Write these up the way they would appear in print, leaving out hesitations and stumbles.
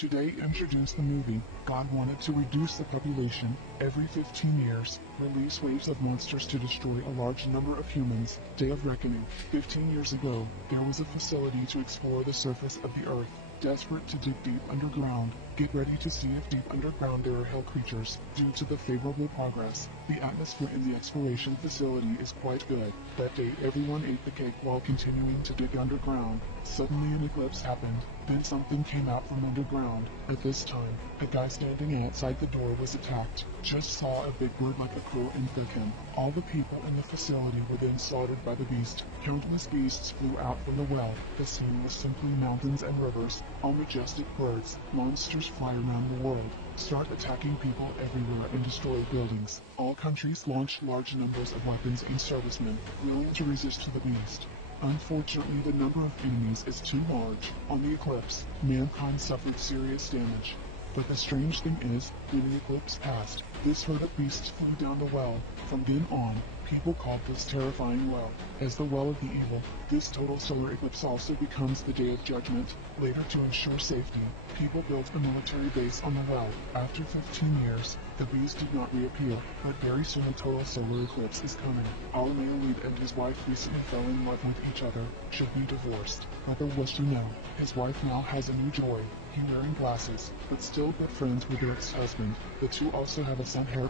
Today introduced the movie. God wanted to reduce the population. Every 15 years, release waves of monsters to destroy a large number of humans. Day of Reckoning. 15 years ago, there was a facility to explore the surface of the earth. Desperate to dig deep underground, get ready to see if deep underground there are hell creatures. Due to the favorable progress, the atmosphere in the exploration facility is quite good. That day everyone ate the cake while continuing to dig underground. Suddenly an eclipse happened, then something came out from underground. At this time, a guy standing outside the door was attacked. Just saw a big bird like a crow inflict him. All the people in the facility were then slaughtered by the beast. Countless beasts flew out from the well. The scene was simply mountains and rivers, all majestic birds. Monsters fly around the world, start attacking people everywhere and destroy buildings. All countries launch large numbers of weapons and servicemen, willing to resist the beast. Unfortunately, the number of enemies is too large. On the eclipse, mankind suffered serious damage. But the strange thing is, when the eclipse passed, this herd of beasts flew down the well. From then on, people called this terrifying well as the Well of the Evil. This total solar eclipse also becomes the Day of Judgment. Later, to ensure safety, people built a military base on the well. After 15 years, the beast did not reappear, but very soon a total solar eclipse is coming. Our male lead and his wife recently fell in love with each other, should be divorced. But the worst you know, his wife now has a new joy. He wearing glasses, but still good friends with their ex-husband. The two also have a son, Harry.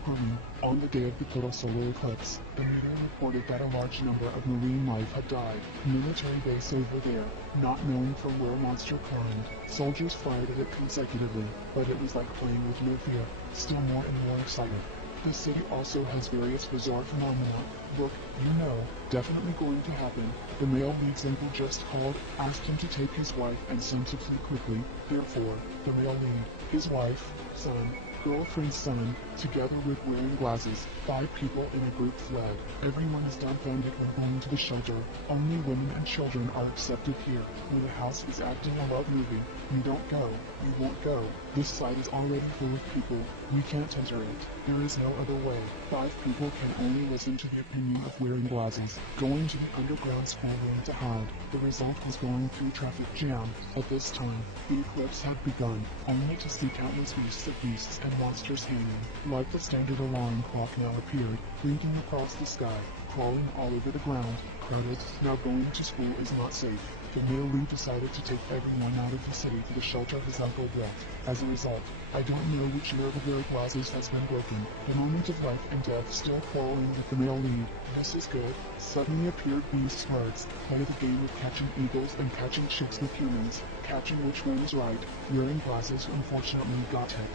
On the day of the total solar eclipse, the media reported that a large number of marine life had died. Military base over there, not knowing from where monster climbed. Soldiers fired at it consecutively, but it was like playing with no fear. Still more and more excited. The city also has various bizarre phenomena. Look, you know, definitely going to happen. The male lead's uncle just called, asked him to take his wife and son to flee quickly. Therefore, the male lead, his wife, son, girlfriend's son, together with wearing glasses, 5 people in a group fled. Everyone is dumbfounded when going to the shelter. Only women and children are accepted here. When the house is acting a love movie, you don't go, you won't go. This site is already full of people. We can't enter it. There is no other way. 5 people can only listen to the opinion of wearing glasses. Going to the underground schoolroom to hide. The result was going through traffic jam. At this time, the eclipse had begun, only to see countless beasts of beasts and monsters hanging. Like the standard alarm clock now appeared, blinking across the sky, crawling all over the ground. Crowded, now going to school is not safe. The male lead decided to take everyone out of the city to the shelter his uncle built. As a result, I don't know which nerve of their glasses has been broken. The moment of life and death still quarreling with the male lead. This is good. Suddenly appeared beast birds. Play the game of catching eagles and catching chicks with humans. Catching which one is right. Wearing glasses unfortunately got hit.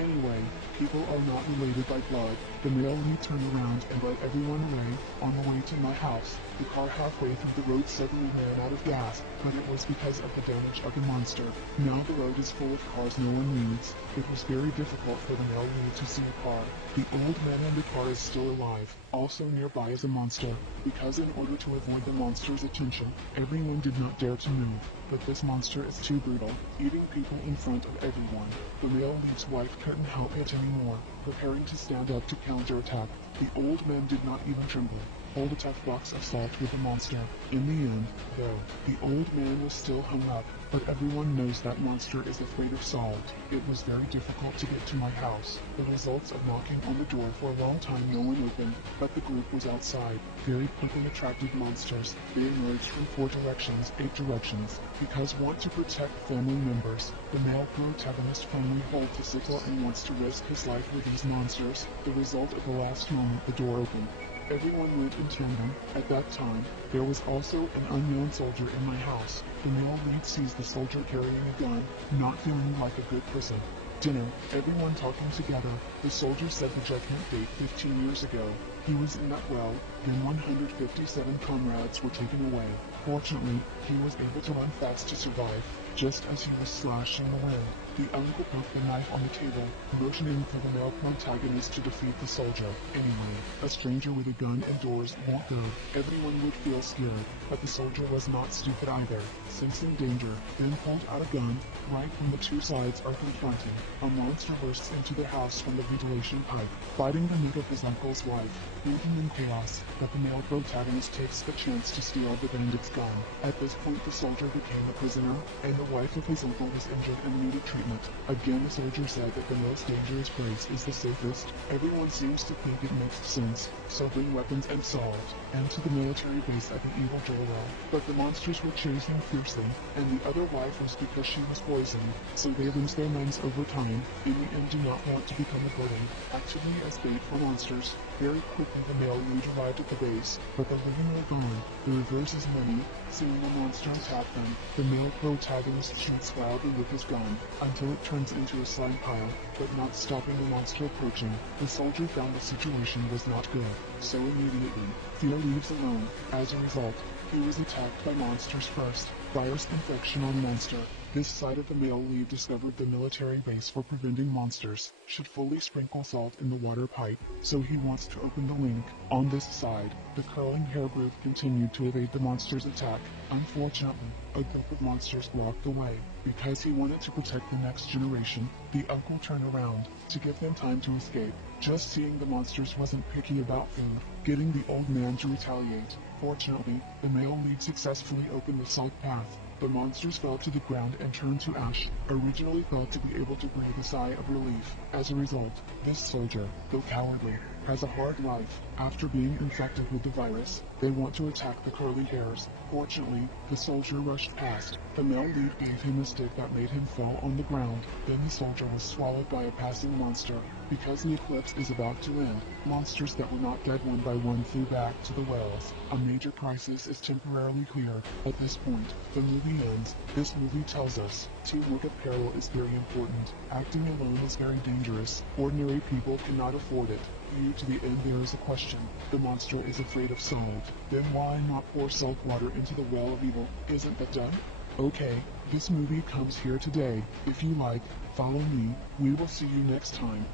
Anyway, people are not related by blood. The male lead turned around and led everyone away. On the way to my house, the car halfway through the road suddenly ran out of gas, but it was because of the damage of the monster. Now the road is full of cars no one needs. It was very difficult for the male lead to see a car. The old man in the car is still alive. Also nearby is a monster, because in order to avoid the monster's attention, everyone did not dare to move. But this monster is too brutal, eating people in front of everyone. The male lead's wife couldn't help it anymore, preparing to stand up to counterattack. The old man did not even tremble. Hold a tough box of salt with the monster. In the end, though, the old man was still hung up, but everyone knows that monster is afraid of salt. It was very difficult to get to my house. The results of knocking on the door for a long time no one opened, but the group was outside. Very quickly attracted monsters. They emerged from 4 directions, 8 directions. Because want to protect family members, the male protagonist finally holds the sickle and wants to risk his life with these monsters. The result of the last moment the door opened. Everyone went in tandem. At that time, there was also an unknown soldier in my house. The male lead sees the soldier carrying a gun, not feeling like a good person. Dinner, everyone talking together. The soldier said the judgment date 15 years ago. He was in that well, then 157 comrades were taken away. Fortunately, he was able to run fast to survive. Just as he was slashing the wind, the uncle broke the knife on the table, motioning for the male protagonist to defeat the soldier. Anyway, a stranger with a gun indoors won't go. Everyone would feel scared, but the soldier was not stupid either. Sensing danger, then pulled out a gun, right when the 2 sides are confronting. A monster bursts into the house from the ventilation pipe, biting the neck of his uncle's wife. Thinking in chaos that the male protagonist takes the chance to steal the bandit's gun. At this point, the soldier became a prisoner, and the wife of his uncle was injured and needed treatment. Again, the soldier said that the most dangerous place is the safest. Everyone seems to think it makes sense, so bring weapons and solved. And to the military base at the evil Joel. But the monsters were chasing fiercely, and the other wife was because she was poisoned, so they lose their minds over time. In the end, do not want to become a burden, actively as bait for monsters. Very quickly, the male lead arrived at the base, but the living were gone. The reverse is many. Seeing the monster attack them, the male protagonist shoots wildly with his gun, until it turns into a slime pile, but not stopping the monster approaching. The soldier found the situation was not good, so immediately, fear leaves alone. As a result, he was attacked by monsters first. Virus infection on monster. This side of the male lead discovered the military base for preventing monsters should fully sprinkle salt in the water pipe, so he wants to open the link. On this side, the curling hair group continued to evade the monster's attack. Unfortunately, a group of monsters blocked the way. Because he wanted to protect the next generation, the uncle turned around to give them time to escape. Just seeing the monsters wasn't picky about food, getting the old man to retaliate. Fortunately, the male lead successfully opened the salt path. The monsters fell to the ground and turned to ash, originally thought to be able to breathe a sigh of relief. As a result, this soldier, though cowardly, has a hard life. After being infected with the virus, they want to attack the curly hairs. Fortunately, the soldier rushed past. The male lead gave him a stick that made him fall on the ground. Then the soldier was swallowed by a passing monster. Because the eclipse is about to end, monsters that were not dead one by one flew back to the wells. A major crisis is temporarily clear. At this point, the movie ends. This movie tells us teamwork at peril is very important. Acting alone is very dangerous. Ordinary people cannot afford it. Due to the end, there is a question. The monster is afraid of salt. Then why not pour salt water into the well of evil? Isn't that done? Okay, this movie comes here today. If you like, follow me. We will see you next time.